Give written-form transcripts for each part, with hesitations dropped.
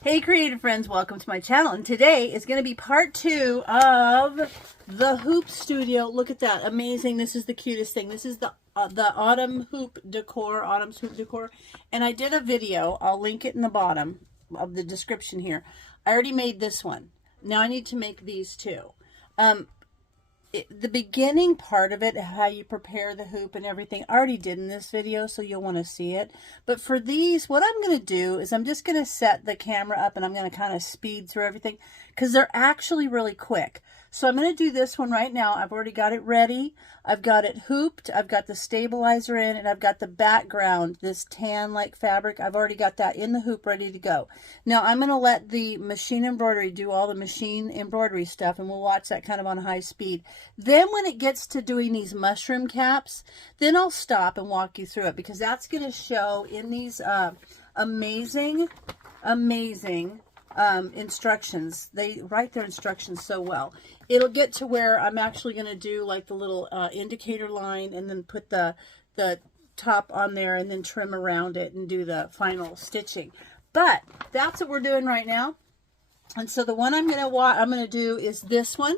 Hey creative friends, welcome to my channel, and today is going to be part 2 of the hoop studio. Look at that, amazing. This is the cutest thing. This is the autumn hoop decor, autumn's hoop decor, and I did a video. I'll link it in the bottom of the description here. I already made this one. Now I need to make these two. The beginning part of it, how you prepare the hoop and everything, I already did in this video, so you'll want to see it. But for these, what I'm going to do is I'm just going to set the camera up and I'm going to kind of speed through everything because they're actually really quick. So I'm going to do this one right now. I've already got it ready. I've got it hooped. I've got the stabilizer in, and I've got the background, this tan-like fabric. I've already got that in the hoop ready to go. Now I'm going to let the machine embroidery do all the machine embroidery stuff, and we'll watch that kind of on high speed. Then when it gets to doing these mushroom caps, then I'll stop and walk you through it, because that's going to show in these amazing instructions. They write their instructions so well. It'll get to where I'm actually going to do like the little indicator line, and then put the top on there, and then trim around it and do the final stitching. But that's what we're doing right now. And so the one I'm going to do is this one.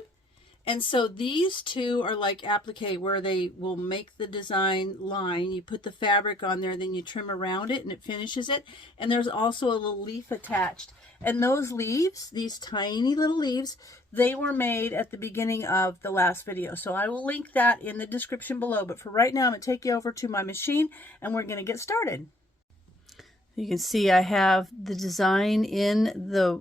And so these two are like applique, where they will make the design line. You put the fabric on there, then you trim around it and it finishes it. And there's also a little leaf attached. And those leaves, these tiny little leaves, they were made at the beginning of the last video. So I will link that in the description below. But for right now, I'm going to take you over to my machine and we're going to get started. You can see I have the design in the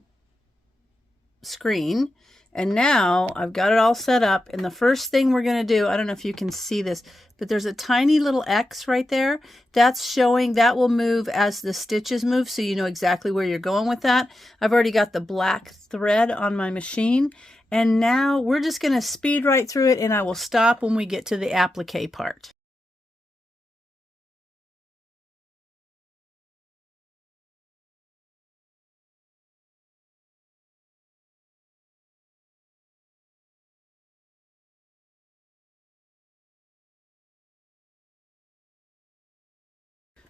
screen. And now I've got it all set up, and the first thing we're going to do, I don't know if you can see this, but there's a tiny little X right there. That's showing, that will move as the stitches move, so you know exactly where you're going with that. I've already got the black thread on my machine, and now we're just going to speed right through it, and I will stop when we get to the applique part.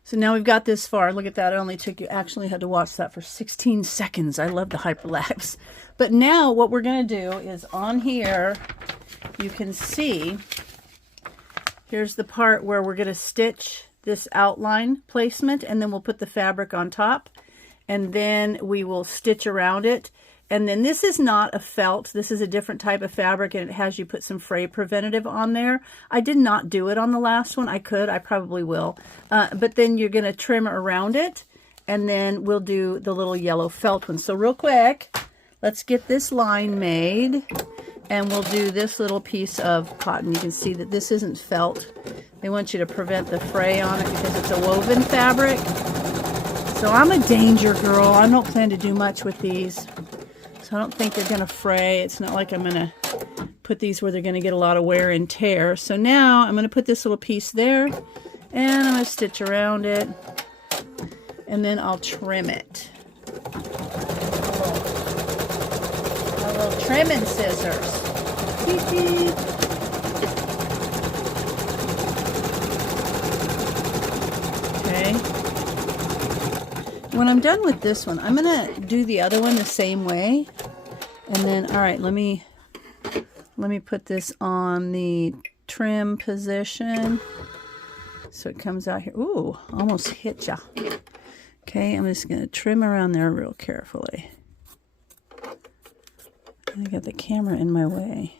So now we've got this far. Look at that. It only took you, actually had to watch that for 16 seconds. I love the hyperlapse. But now what we're going to do is on here, you can see, here's the part where we're going to stitch this outline placement, and then we'll put the fabric on top, and then we will stitch around it. And then this is not a felt. This is a different type of fabric, and it has you put some fray preventative on there. I did not do it on the last one. I could. I probably will. But then you're going to trim around it, and then we'll do the little yellow felt one. So real quick, let's get this line made, and we'll do this little piece of cotton. You can see that this isn't felt. They want you to prevent the fray on it because it's a woven fabric. So I'm a danger girl. I don't plan to do much with these. So I don't think they're going to fray. It's not like I'm going to put these where they're going to get a lot of wear and tear. So now I'm going to put this little piece there, and I'm going to stitch around it, and then I'll trim it. A little trimming scissors. Okay. When I'm done with this one, I'm going to do the other one the same way. And then, all right, let me put this on the trim position so it comes out here. Ooh, almost hit ya. Okay, I'm just going to trim around there real carefully. I got the camera in my way.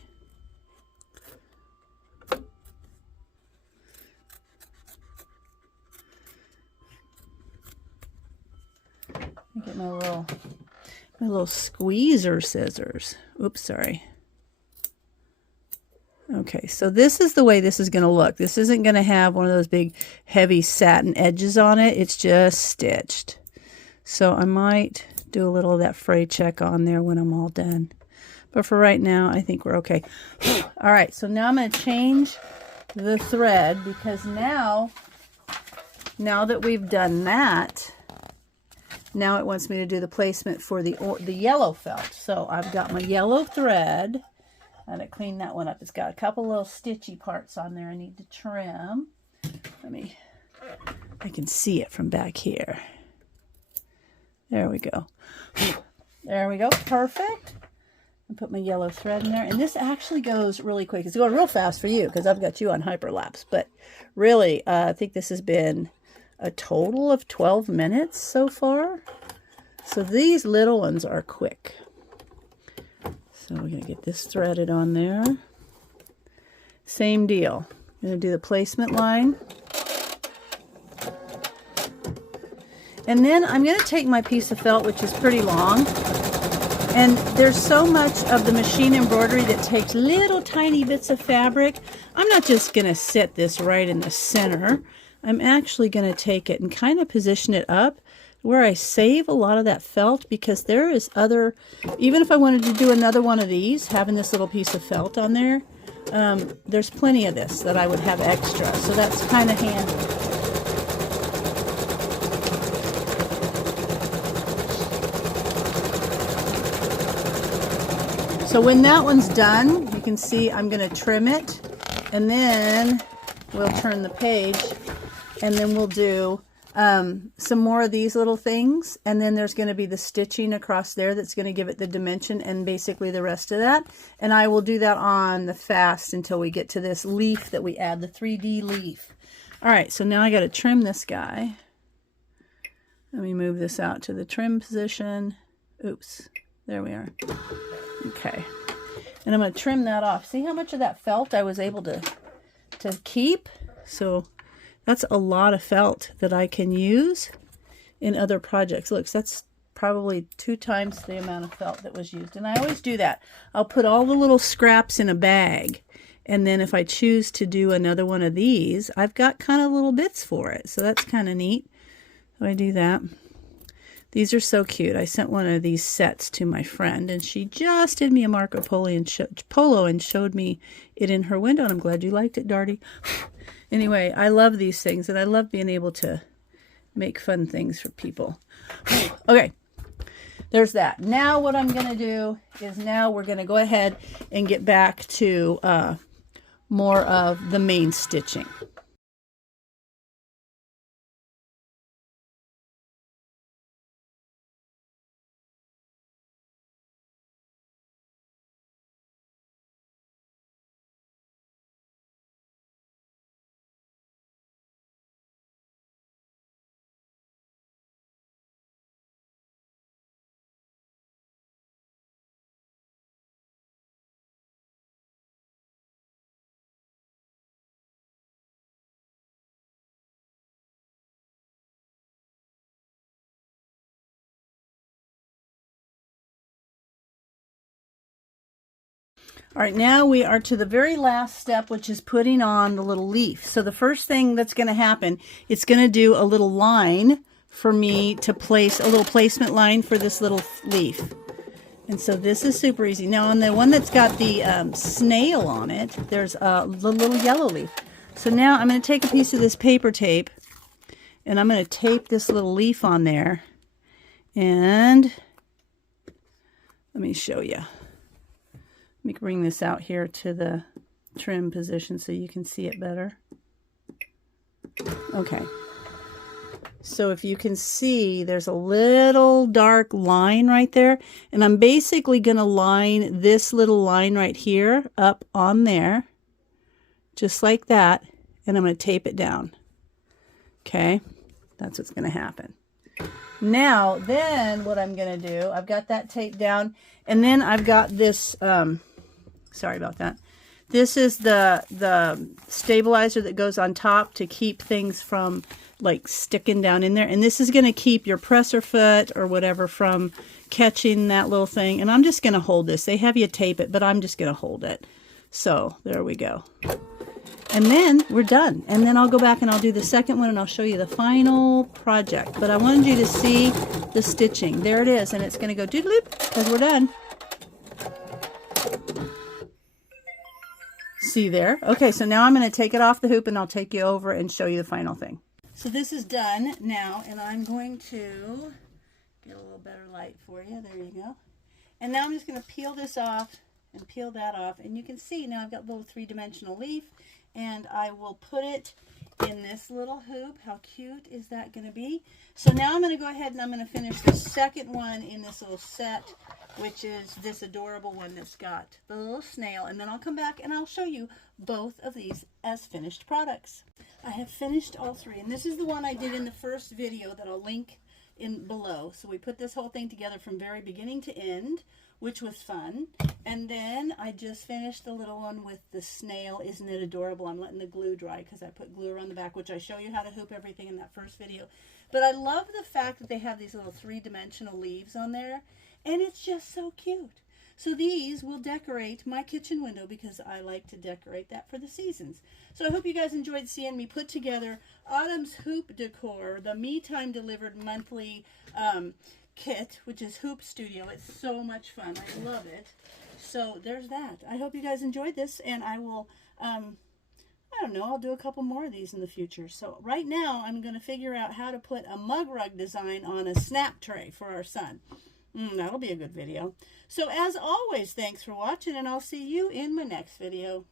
Get my little squeezer scissors. Oops, sorry. Okay, so this is the way this is going to look. This isn't going to have one of those big heavy satin edges on it. It's just stitched. So I might do a little of that fray check on there when I'm all done. But for right now, I think we're okay. All right, so now I'm going to change the thread, because now that we've done that, now it wants me to do the placement for the yellow felt. So I've got my yellow thread. I'm going to clean that one up. It's got a couple little stitchy parts on there I need to trim. I can see it from back here. There we go. There we go. Perfect. And put my yellow thread in there. And this actually goes really quick. It's going real fast for you because I've got you on hyperlapse. But really, I think this has been a total of 12 minutes so far. So these little ones are quick. So we're going to get this threaded on there. Same deal. I'm going to do the placement line. And then I'm going to take my piece of felt, which is pretty long. And there's so much of the machine embroidery that takes little tiny bits of fabric. I'm not just going to set this right in the center. I'm actually going to take it and kind of position it up where I save a lot of that felt, because there is other, even if I wanted to do another one of these, having this little piece of felt on there, there's plenty of this that I would have extra. So that's kind of handy. So when that one's done, you can see I'm going to trim it, and then we'll turn the page, and then we'll do some more of these little things, and then there's going to be the stitching across there that's going to give it the dimension and basically the rest of that. And I will do that on the fast until we get to this leaf that we add, the 3D leaf. All right, so now I got to trim this guy. Let me move this out to the trim position. Oops, there we are. Okay, and I'm going to trim that off. See how much of that felt I was able to keep? So that's a lot of felt that I can use in other projects. Look, that's probably 2 times the amount of felt that was used. And I always do that. I'll put all the little scraps in a bag. And then if I choose to do another one of these, I've got kind of little bits for it. So that's kind of neat. So I do that. These are so cute. I sent one of these sets to my friend, and she just did me a Marco Polo and showed me it in her window. And I'm glad you liked it, Darty. Anyway, I love these things, and I love being able to make fun things for people. Okay, there's that. Now what I'm going to do is now we're going to go ahead and get back to more of the main stitching. All right, now we are to the very last step, which is putting on the little leaf. So the first thing that's going to happen, it's going to do a little line for me to place, a little placement line for this little leaf. And so this is super easy. Now on the one that's got the snail on it, there's a little yellow leaf. So now I'm going to take a piece of this paper tape, and I'm going to tape this little leaf on there. And let me show you. Let me bring this out here to the trim position so you can see it better. Okay. So if you can see, there's a little dark line right there. And I'm basically going to line this little line right here up on there. Just like that. And I'm going to tape it down. Okay. That's what's going to happen. Now, then what I'm going to do, I've got that taped down. And then I've got this... sorry about that. This is the stabilizer that goes on top to keep things from like sticking down in there. And this is going to keep your presser foot or whatever from catching that little thing. And I'm just going to hold this. They have you tape it, but I'm just going to hold it. So there we go. And then we're done. And then I'll go back and I'll do the second one and I'll show you the final project. But I wanted you to see the stitching. There it is. And it's going to go doodle-loop because we're done. See there? Okay, so now I'm going to take it off the hoop and I'll take you over and show you the final thing. So this is done now, and I'm going to get a little better light for you. There you go. And now I'm just going to peel this off and peel that off. And you can see now I've got a little 3-dimensional leaf, and I will put it in this little hoop. How cute is that going to be? So now I'm going to go ahead and I'm going to finish the second one in this little set, which is this adorable one that's got the little snail. And then I'll come back and I'll show you both of these as finished products. I have finished all three, and this is the one I did in the first video that I'll link in below. So we put this whole thing together from very beginning to end, which was fun. And then I just finished the little one with the snail. Isn't it adorable? I'm letting the glue dry because I put glue around the back, which I show you how to hoop everything in that first video. But I love the fact that they have these little three-dimensional leaves on there, and it's just so cute. So these will decorate my kitchen window because I like to decorate that for the seasons. So I hope you guys enjoyed seeing me put together Autumn's Hoop Decor, the Me Time Delivered monthly kit, which is Hoop Studio. It's so much fun. I love it. So there's that. I hope you guys enjoyed this, and I will, I don't know, I'll do a couple more of these in the future. So right now I'm going to figure out how to put a mug rug design on a snap tray for our son. That'll be a good video. So as always, thanks for watching, and I'll see you in my next video.